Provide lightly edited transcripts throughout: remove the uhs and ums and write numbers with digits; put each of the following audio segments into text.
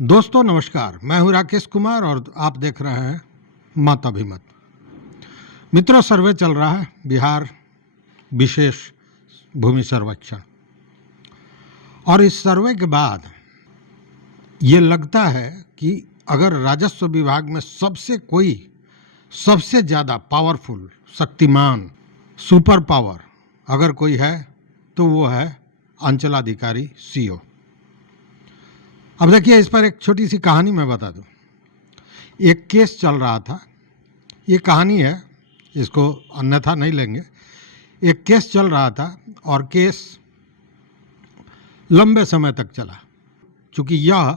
दोस्तों नमस्कार, मैं हूं राकेश कुमार और आप देख रहे हैं मत अभिमत। मित्रों, सर्वे चल रहा है, बिहार विशेष भूमि सर्वेक्षण, और इस सर्वे के बाद ये लगता है कि अगर राजस्व विभाग में सबसे ज़्यादा पावरफुल, शक्तिमान, सुपर पावर अगर कोई है तो वो है अंचलाधिकारी सीओ। अब देखिए, इस पर एक छोटी सी कहानी मैं बता दूं। एक केस चल रहा था, ये कहानी है, इसको अन्यथा नहीं लेंगे। एक केस चल रहा था और केस लंबे समय तक चला, क्योंकि यह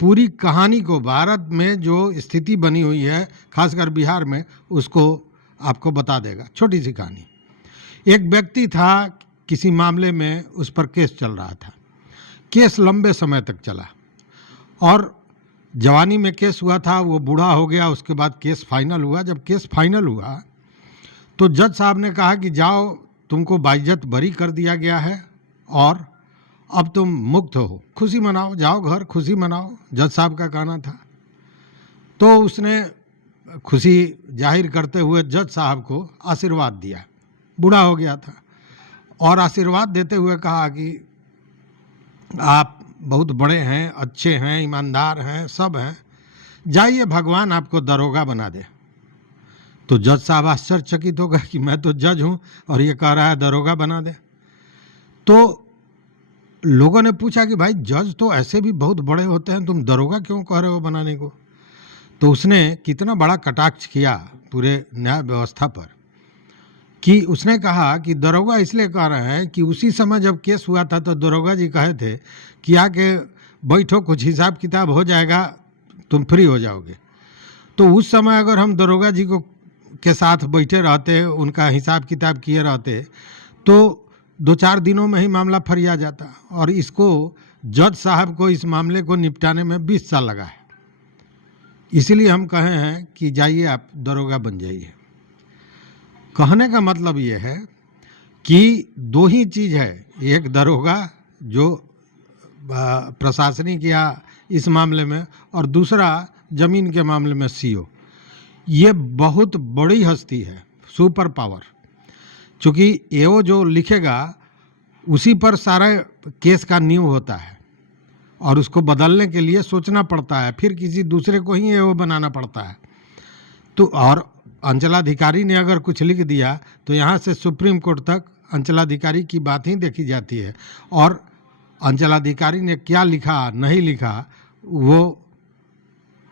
पूरी कहानी को, भारत में जो स्थिति बनी हुई है खासकर बिहार में, उसको आपको बता देगा। छोटी सी कहानी। एक व्यक्ति था, किसी मामले में उस पर केस चल रहा था। केस लंबे समय तक चला और जवानी में केस हुआ था, वो बूढ़ा हो गया, उसके बाद केस फाइनल हुआ। जब केस फाइनल हुआ तो जज साहब ने कहा कि जाओ, तुमको बाइज्जत बरी कर दिया गया है और अब तुम मुक्त हो, खुशी मनाओ, जाओ घर, खुशी मनाओ, जज साहब का कहना था। तो उसने खुशी जाहिर करते हुए जज साहब को आशीर्वाद दिया। बूढ़ा हो गया था और आशीर्वाद देते हुए कहा कि आप बहुत बड़े हैं, अच्छे हैं, ईमानदार हैं, सब हैं, जाइए, भगवान आपको दरोगा बना दे। तो जज साहब आश्चर्यचकित हो गए कि मैं तो जज हूं और ये कह रहा है दरोगा बना दे। तो लोगों ने पूछा कि भाई, जज तो ऐसे भी बहुत बड़े होते हैं, तुम दरोगा क्यों कह रहे हो बनाने को? तो उसने कितना बड़ा कटाक्ष किया पूरे न्याय व्यवस्था पर कि उसने कहा कि दरोगा इसलिए कह रहे हैं कि उसी समय जब केस हुआ था तो दरोगा जी कहे थे कि आके बैठो, कुछ हिसाब किताब हो जाएगा, तुम फ्री हो जाओगे। तो उस समय अगर हम दरोगा जी को के साथ बैठे रहते, उनका हिसाब किताब किए रहते, तो 2-4 दिनों में ही मामला फरिया जाता। और इसको, जज साहब को इस मामले को निपटाने में 20 साल लगा है। इसीलिए हम कहे हैं कि जाइए, आप दरोगा बन जाइए। कहने का मतलब ये है कि दो ही चीज़ है, एक दरोगा जो प्रशासनिक या इस मामले में, और दूसरा ज़मीन के मामले में सीओ। ये बहुत बड़ी हस्ती है, सुपर पावर। चूँकि एओ जो लिखेगा उसी पर सारा केस का नींव होता है और उसको बदलने के लिए सोचना पड़ता है, फिर किसी दूसरे को ही एओ बनाना पड़ता है। तो और अंचलाधिकारी ने अगर कुछ लिख दिया तो यहाँ से सुप्रीम कोर्ट तक अंचलाधिकारी की बात ही देखी जाती है, और अंचलाधिकारी ने क्या लिखा नहीं लिखा वो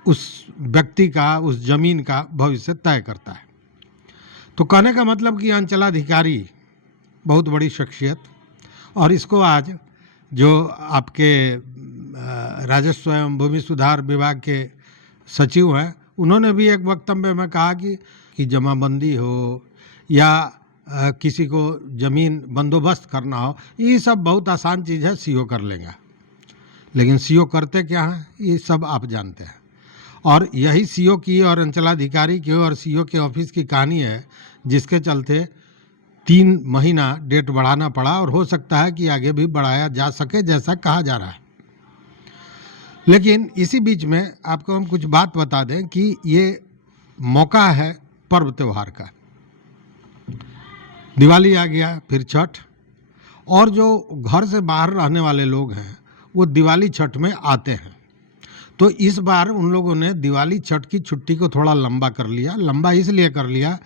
उस व्यक्ति का, उस ज़मीन का भविष्य तय करता है। तो कहने का मतलब कि अंचलाधिकारी बहुत बड़ी शख्सियत, और इसको आज जो आपके राजस्व एवं भूमि सुधार विभाग के सचिव हैं, उन्होंने भी एक वक्तव्य में कहा कि जमाबंदी हो या किसी को ज़मीन बंदोबस्त करना हो, ये सब बहुत आसान चीज़ है, सीओ कर लेगा। लेकिन सीओ करते क्या हैं, ये सब आप जानते हैं। और यही सीओ की और अंचलाधिकारी की और सीओ के ऑफिस की कहानी है, जिसके चलते 3 महीना डेट बढ़ाना पड़ा, और हो सकता है कि आगे भी बढ़ाया जा सके, जैसा कहा जा रहा है। लेकिन इसी बीच में आपको हम कुछ बात बता दें कि ये मौका है पर्व त्योहार का। दिवाली आ गया, फिर छठ, और जो घर से बाहर रहने वाले लोग हैं वो दिवाली छठ में आते हैं। तो इस बार उन लोगों ने दिवाली छठ की छुट्टी को थोड़ा लंबा कर लिया। लंबा इसलिए कर लिया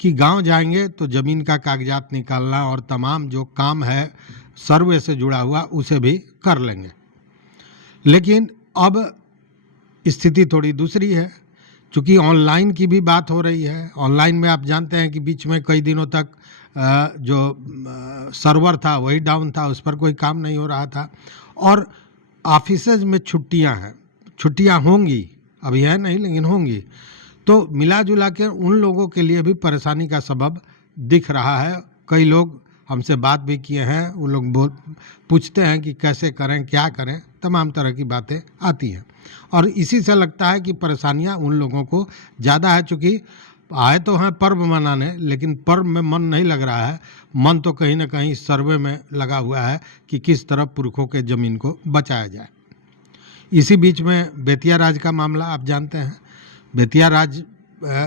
कि गांव जाएंगे तो ज़मीन का कागजात निकालना और तमाम जो काम है सर्वे से जुड़ा हुआ, उसे भी कर लेंगे। लेकिन अब स्थिति थोड़ी दूसरी है, चूँकि ऑनलाइन की भी बात हो रही है। ऑनलाइन में आप जानते हैं कि बीच में कई दिनों तक जो सर्वर था वही डाउन था, उस पर कोई काम नहीं हो रहा था, और ऑफिसेज में छुट्टियां हैं, छुट्टियां होंगी, अभी है नहीं लेकिन होंगी। तो मिला जुला के उन लोगों के लिए भी परेशानी का सबब दिख रहा है। कई लोग हमसे बात भी किए हैं, वो लोग पूछते हैं कि कैसे करें, क्या करें, तमाम तरह की बातें आती हैं। और इसी से लगता है कि परेशानियां उन लोगों को ज़्यादा है, चूँकि आए तो हैं पर्व मनाने, लेकिन पर्व में मन नहीं लग रहा है। मन तो कहीं ना कहीं सर्वे में लगा हुआ है कि किस तरह पुरखों के ज़मीन को बचाया जाए। इसी बीच में बेतिया राज का मामला आप जानते हैं। बेतिया राज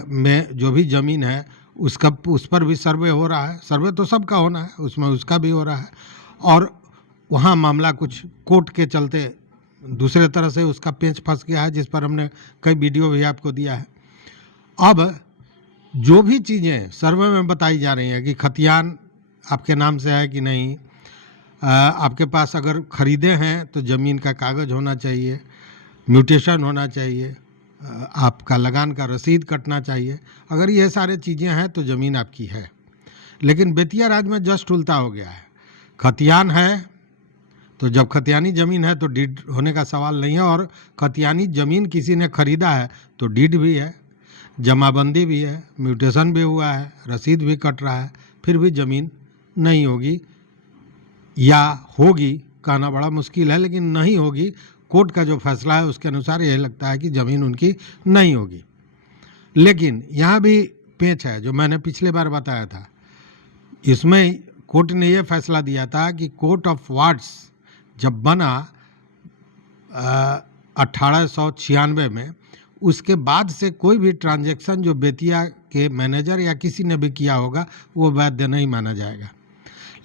में जो भी ज़मीन है उस पर भी सर्वे हो रहा है। सर्वे तो सबका होना है, उसमें उसका भी हो रहा है। और वहाँ मामला कुछ कोर्ट के चलते दूसरे तरह से उसका पेंच फंस गया है, जिस पर हमने कई वीडियो भी आपको दिया है। अब जो भी चीज़ें सर्वे में बताई जा रही हैं कि खतियान आपके नाम से है कि नहीं, आपके पास अगर ख़रीदे हैं तो ज़मीन का कागज़ होना चाहिए, म्यूटेशन होना चाहिए, आपका लगान का रसीद कटना चाहिए। अगर ये सारे चीज़ें हैं तो ज़मीन आपकी है। लेकिन बेतिया राज में जस्ट उल्टा हो गया है। खतियान है तो जब खतियानी ज़मीन है तो डीड होने का सवाल नहीं है, और खतियानी ज़मीन किसी ने ख़रीदा है तो डीड भी है, जमाबंदी भी है, म्यूटेशन भी हुआ है, रसीद भी कट रहा है, फिर भी ज़मीन नहीं होगी, या होगी कहना बड़ा मुश्किल है, लेकिन नहीं होगी। कोर्ट का जो फैसला है उसके अनुसार यह लगता है कि ज़मीन उनकी नहीं होगी। लेकिन यहाँ भी पेंच है जो मैंने पिछले बार बताया था। इसमें कोर्ट ने यह फैसला दिया था कि कोर्ट ऑफ वार्ड्स जब बना 1896 में, उसके बाद से कोई भी ट्रांजैक्शन जो बेतिया के मैनेजर या किसी ने भी किया होगा वो वैध नहीं माना जाएगा।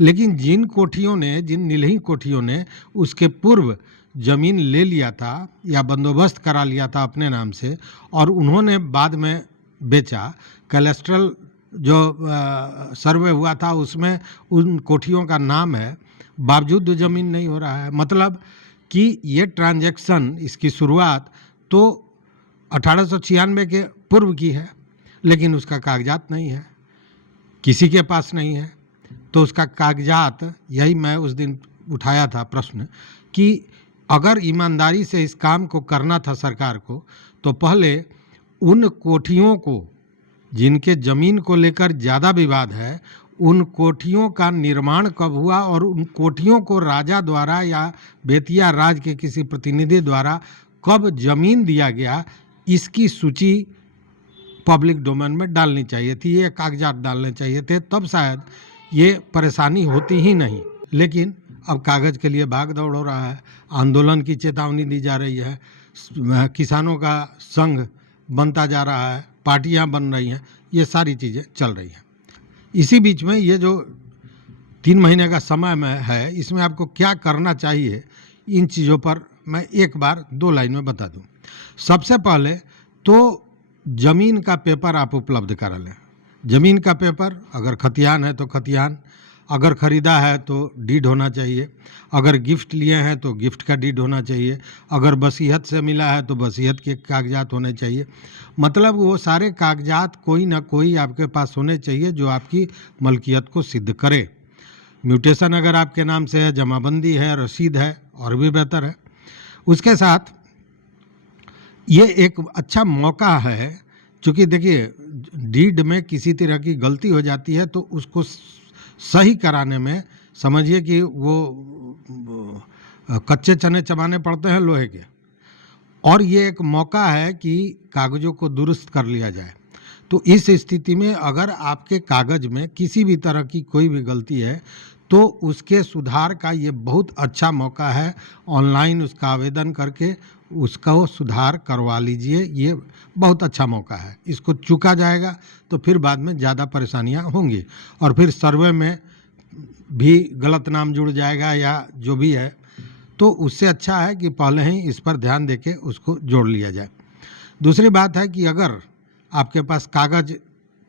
लेकिन जिन कोठियों ने, जिन नीलही कोठियों ने उसके पूर्व ज़मीन ले लिया था या बंदोबस्त करा लिया था अपने नाम से, और उन्होंने बाद में बेचा, कैलेस्ट्रल जो सर्वे हुआ था उसमें उन कोठियों का नाम है, बावजूद ज़मीन नहीं हो रहा है। मतलब कि ये ट्रांजैक्शन, इसकी शुरुआत तो 1896 के पूर्व की है, लेकिन उसका कागजात नहीं है, किसी के पास नहीं है। तो उसका कागजात, यही मैं उस दिन उठाया था प्रश्न कि अगर ईमानदारी से इस काम को करना था सरकार को, तो पहले उन कोठियों को जिनके ज़मीन को लेकर ज़्यादा विवाद है, उन कोठियों का निर्माण कब हुआ और उन कोठियों को राजा द्वारा या बेतिया राज के किसी प्रतिनिधि द्वारा कब ज़मीन दिया गया, इसकी सूची पब्लिक डोमेन में डालनी चाहिए थी, ये कागजात डालने चाहिए थे, तब शायद ये परेशानी होती ही नहीं। लेकिन अब कागज़ के लिए भाग दौड़ हो रहा है, आंदोलन की चेतावनी दी जा रही है, किसानों का संघ बनता जा रहा है, पार्टियां बन रही हैं, ये सारी चीज़ें चल रही हैं। इसी बीच में ये जो 3 महीने का समय में है, इसमें आपको क्या करना चाहिए, इन चीज़ों पर मैं एक बार 2 लाइन में बता दूं। सबसे पहले तो ज़मीन का पेपर आप उपलब्ध करा लें। ज़मीन का पेपर, अगर खतियान है तो खतियान, अगर ख़रीदा है तो डीड होना चाहिए, अगर गिफ्ट लिए हैं तो गिफ्ट का डीड होना चाहिए, अगर वसीयत से मिला है तो वसीयत के कागजात होने चाहिए। मतलब वो सारे कागजात कोई ना कोई आपके पास होने चाहिए जो आपकी मलकियत को सिद्ध करे। म्यूटेशन अगर आपके नाम से है, जमाबंदी है, रसीद है, और भी बेहतर है। उसके साथ ये एक अच्छा मौका है, क्योंकि देखिए डीड में किसी तरह की गलती हो जाती है तो उसको सही कराने में समझिए कि वो कच्चे चने चबाने पड़ते हैं लोहे के, और ये एक मौका है कि कागज़ों को दुरुस्त कर लिया जाए। तो इस स्थिति में अगर आपके कागज़ में किसी भी तरह की कोई भी गलती है तो उसके सुधार का ये बहुत अच्छा मौका है। ऑनलाइन उसका आवेदन करके उसका वो सुधार करवा लीजिए, ये बहुत अच्छा मौका है। इसको चूका जाएगा तो फिर बाद में ज़्यादा परेशानियां होंगी, और फिर सर्वे में भी गलत नाम जुड़ जाएगा या जो भी है। तो उससे अच्छा है कि पहले ही इस पर ध्यान देके उसको जोड़ लिया जाए। दूसरी बात है कि अगर आपके पास कागज़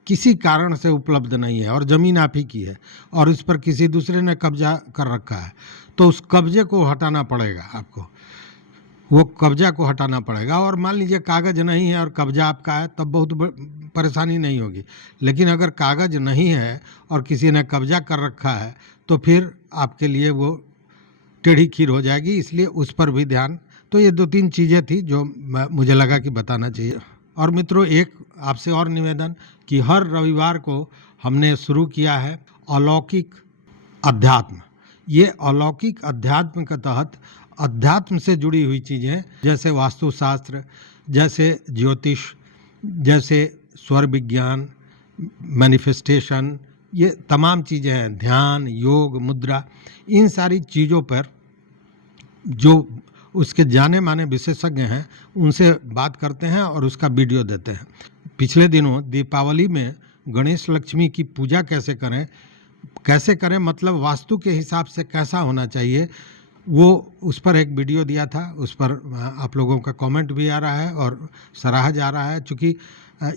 किसी कारण से उपलब्ध नहीं है और ज़मीन आप ही की है और इस पर किसी दूसरे ने कब्जा कर रखा है, तो उस कब्जे को हटाना पड़ेगा आपको, वो कब्जा को हटाना पड़ेगा। और मान लीजिए कागज़ नहीं है और कब्जा आपका है, तब बहुत परेशानी नहीं होगी। लेकिन अगर कागज़ नहीं है और किसी ने कब्जा कर रखा है तो फिर आपके लिए वो टेढ़ी खीर हो जाएगी, इसलिए उस पर भी ध्यान। तो ये 2-3 चीज़ें थी जो मुझे लगा कि बताना चाहिए। और मित्रों, एक आपसे और निवेदन कि हर रविवार को हमने शुरू किया है अलौकिक अध्यात्म। ये अलौकिक अध्यात्म के तहत अध्यात्म से जुड़ी हुई चीज़ें, जैसे वास्तुशास्त्र, जैसे ज्योतिष, जैसे स्वर विज्ञान, मैनिफेस्टेशन, ये तमाम चीज़ें हैं, ध्यान, योग, मुद्रा, इन सारी चीज़ों पर जो उसके जाने माने विशेषज्ञ हैं, उनसे बात करते हैं और उसका वीडियो देते हैं। पिछले दिनों दीपावली में गणेश लक्ष्मी की पूजा कैसे करें मतलब वास्तु के हिसाब से कैसा होना चाहिए, वो उस पर एक वीडियो दिया था। उस पर आप लोगों का कमेंट भी आ रहा है और सराहा जा रहा है, चूँकि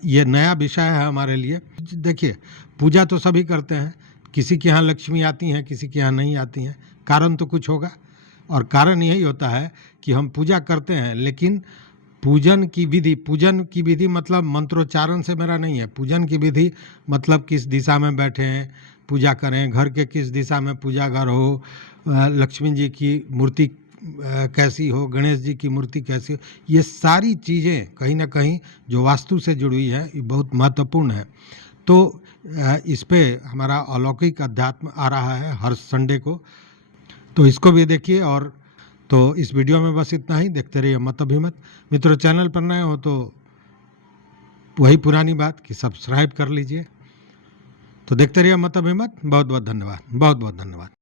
ये नया विषय है हमारे लिए। देखिए, पूजा तो सभी करते हैं, किसी के यहाँ लक्ष्मी आती हैं, किसी के यहाँ नहीं आती हैं, कारण तो कुछ होगा। और कारण यही होता है कि हम पूजा करते हैं, लेकिन पूजन की विधि मतलब मंत्रोच्चारण से मेरा नहीं है। पूजन की विधि मतलब किस दिशा में बैठे हैं, पूजा करें, घर के किस दिशा में पूजा घर हो, लक्ष्मी जी की मूर्ति कैसी हो, गणेश जी की मूर्ति कैसी हो, ये सारी चीज़ें कहीं ना कहीं जो वास्तु से जुड़ी हुई है, ये बहुत महत्वपूर्ण है। तो इस पे हमारा अलौकिक अध्यात्म आ रहा है हर संडे को, तो इसको भी देखिए। और तो इस वीडियो में बस इतना ही। देखते रहिए मत अभिमत। मित्रों, चैनल पर नए हो तो वही पुरानी बात कि सब्सक्राइब कर लीजिए। तो देखते रहिए मत अभिमत। बहुत बहुत धन्यवाद, बहुत बहुत धन्यवाद।